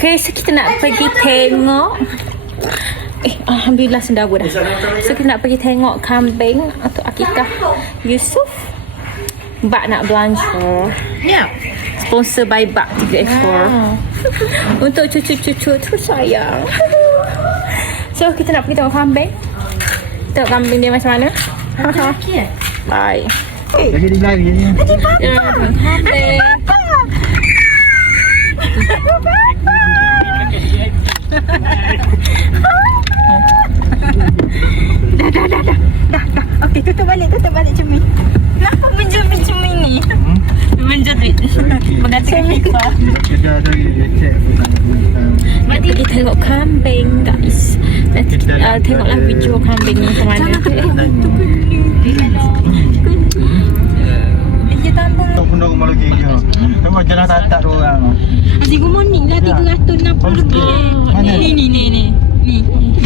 Okay, so kita nak pergi tengok. Alhamdulillah sendawa dah. So kita nak pergi tengok kambing untuk akikah Yusuf. Bak nak belanja. Ya. Sponsor by Bak 3 ekor. Untuk cucu-cucu tersayang. So kita nak pergi tengok kambing. Tengok kambing dia macam mana. Bye. Lagi dia lari ni. Ya, tengok kambing. Dah. Okey, tutup balik cermin. Kenapa menjemit cermin ni? Menjerit. Mengatakan hikmah. Kita dari cek. Nanti kita tengok kambing guys. Nanti tengoklah video kambing ni macam mana. Dia tambah. Tak pun dah rumah lagi. Tengok jalan tak tu orang. Good morning lah 360 lebih. Mana? Ni.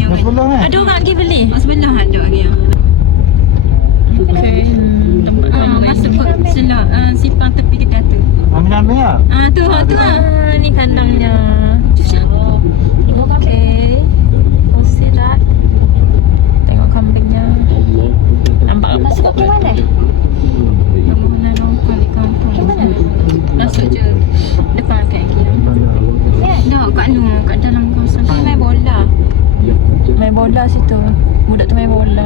Dah sebelah kan? Ada orang pergi beli. Sebelah ada dia. Okey. Masuk ke simpang tepi kita tu. Ambil lah. Tu lah. Ni kandangnya. Okey. Sirat. Tengok kambingnya. Nampak tak? Masuk ke mana? Mana nongkol di kampung. Mana? Masuk je depan kat kiri. No, kat dalam kawasan. Main bola. Main bola situ. Budak tu main bola.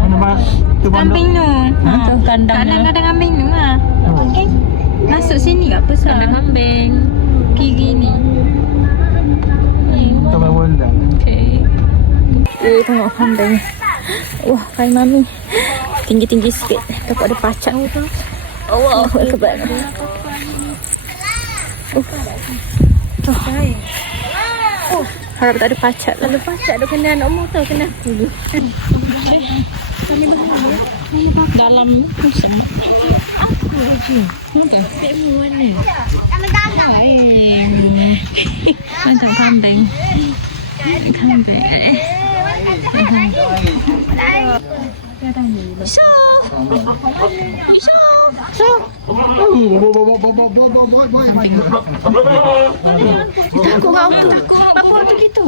Kambing tu. Tu kandangnya. Kadang kambing tu lah. Okey. Masuk sini apa Ada salah? kambing. Kiri ni. Kita main bola. Okey. Tengok kambing. Wah, kain mami. Tinggi-tinggi sikit. Takut ada pacak. Allah Akbar. Harap tak ada pacak. Kalau pacak dah kena anak umur tau, kena aku dulu. Dalam sama. Macam kambing. Takut kau tu. Apa tu gitu?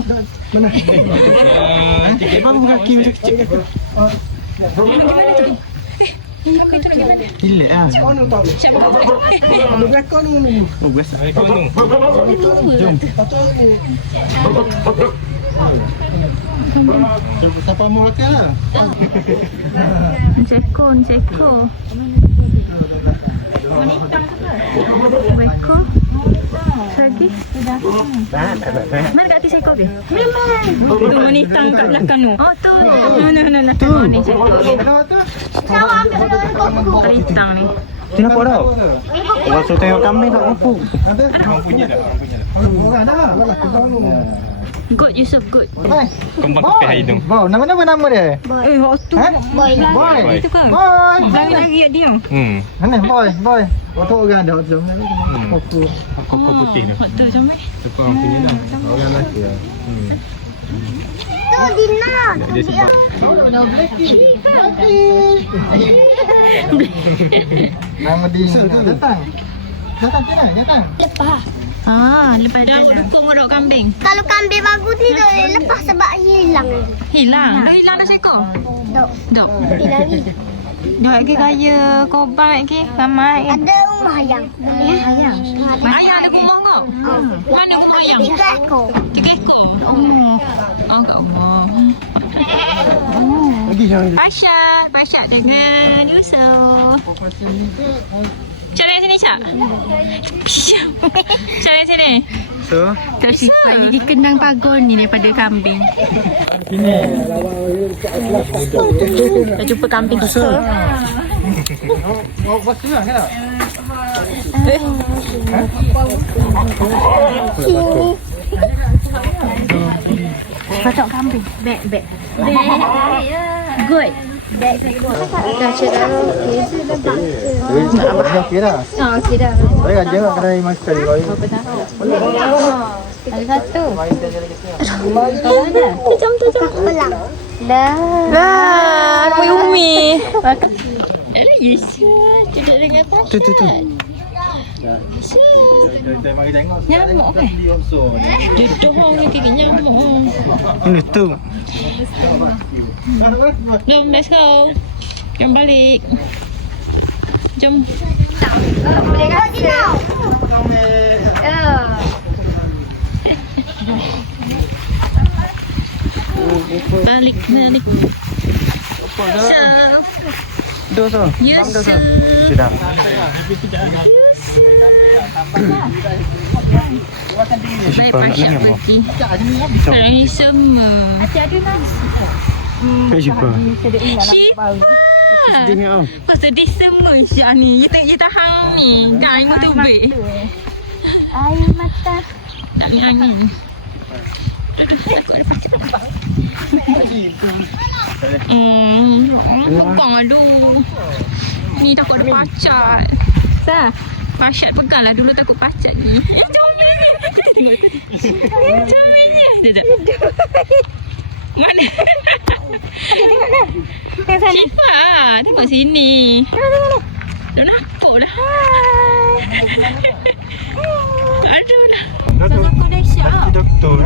Bang kaki macam kecil. Gila ah. Siapa? Oh biasa. Siapa mau makan lah? Ceko. Weko. Lagi. Mana kat atas ekor ke? Tu menitang kat belakang tu. Oh tu. No. Tu ni ceko. Kenapa tu? Kelitang ni. Kenapa tau? Waktu tengok kambing tak mampu. Orang punya dah. Orang dah. Good Yusuf, good. Kembang kepih hidung. Wow, nama dia? Tu. Boy. Itu kan? Boy. Lagi dia. Mana boy. Waktu orang dah tu. Kuku. Kuku putih tu. Waktu macam ni. Tu orang punya dah. Orang lelaki lah. Dia sebab Nama dia datang. Lepas dah dukung orang kambing. Kalau kambing bagus ni dah lepas sebab hilang lagi. Hilang. Dah hilang dah seekor. Dok. Hilang ni. Dah lagi kaya korban lagi. Ramai. Ada rumah ayam. Ayam. Ayah ada rumah kau? Mana rumah ayam? 3 ekor. 3 ekor. Oh, kat rumah. Lagi jangan. Pasyak dengan Yusuf. Cari sini, Cak. Cari sini. So, Tok Syifa lagi kendang pagon ni daripada kambing. Dah jumpa kambing besar. mau basuh lah kan? Patok kambing. Beg. Good. Dah cakap Okey dah. okey dah. Saya aja kat kedai mas sekali kau. Ada satu. Pelang. Lah, Umi. Alah, Yusuf. Duduk dengan Pasyak. Tu. Nyamuk kan? Duduk orang ni kaki nyamuk. Ini tu. Jom, let's go. Jom balik. Jom. Boleh rasa. Balik. So, Dosa. Yusuf. Sudah. Baik Pasha pergi. Sekarang ni semua. Siapa? Syifa. Sedihnya. Kau sedih semua Syak ni. You tahan ni. Dah air mata ubik. Air mata. Tak ni angin. Pegang aduh. Ni takut ada pacat. Sah. Pacat pegang lah dulu takut pacat ni. Tengok. Comelnya. Sekejap. Mana? Tengok dah. Tengok sana. Syifa, tengok sini. Tengok. Dah nakut dah. Aduh lah. Doktor. Doktor.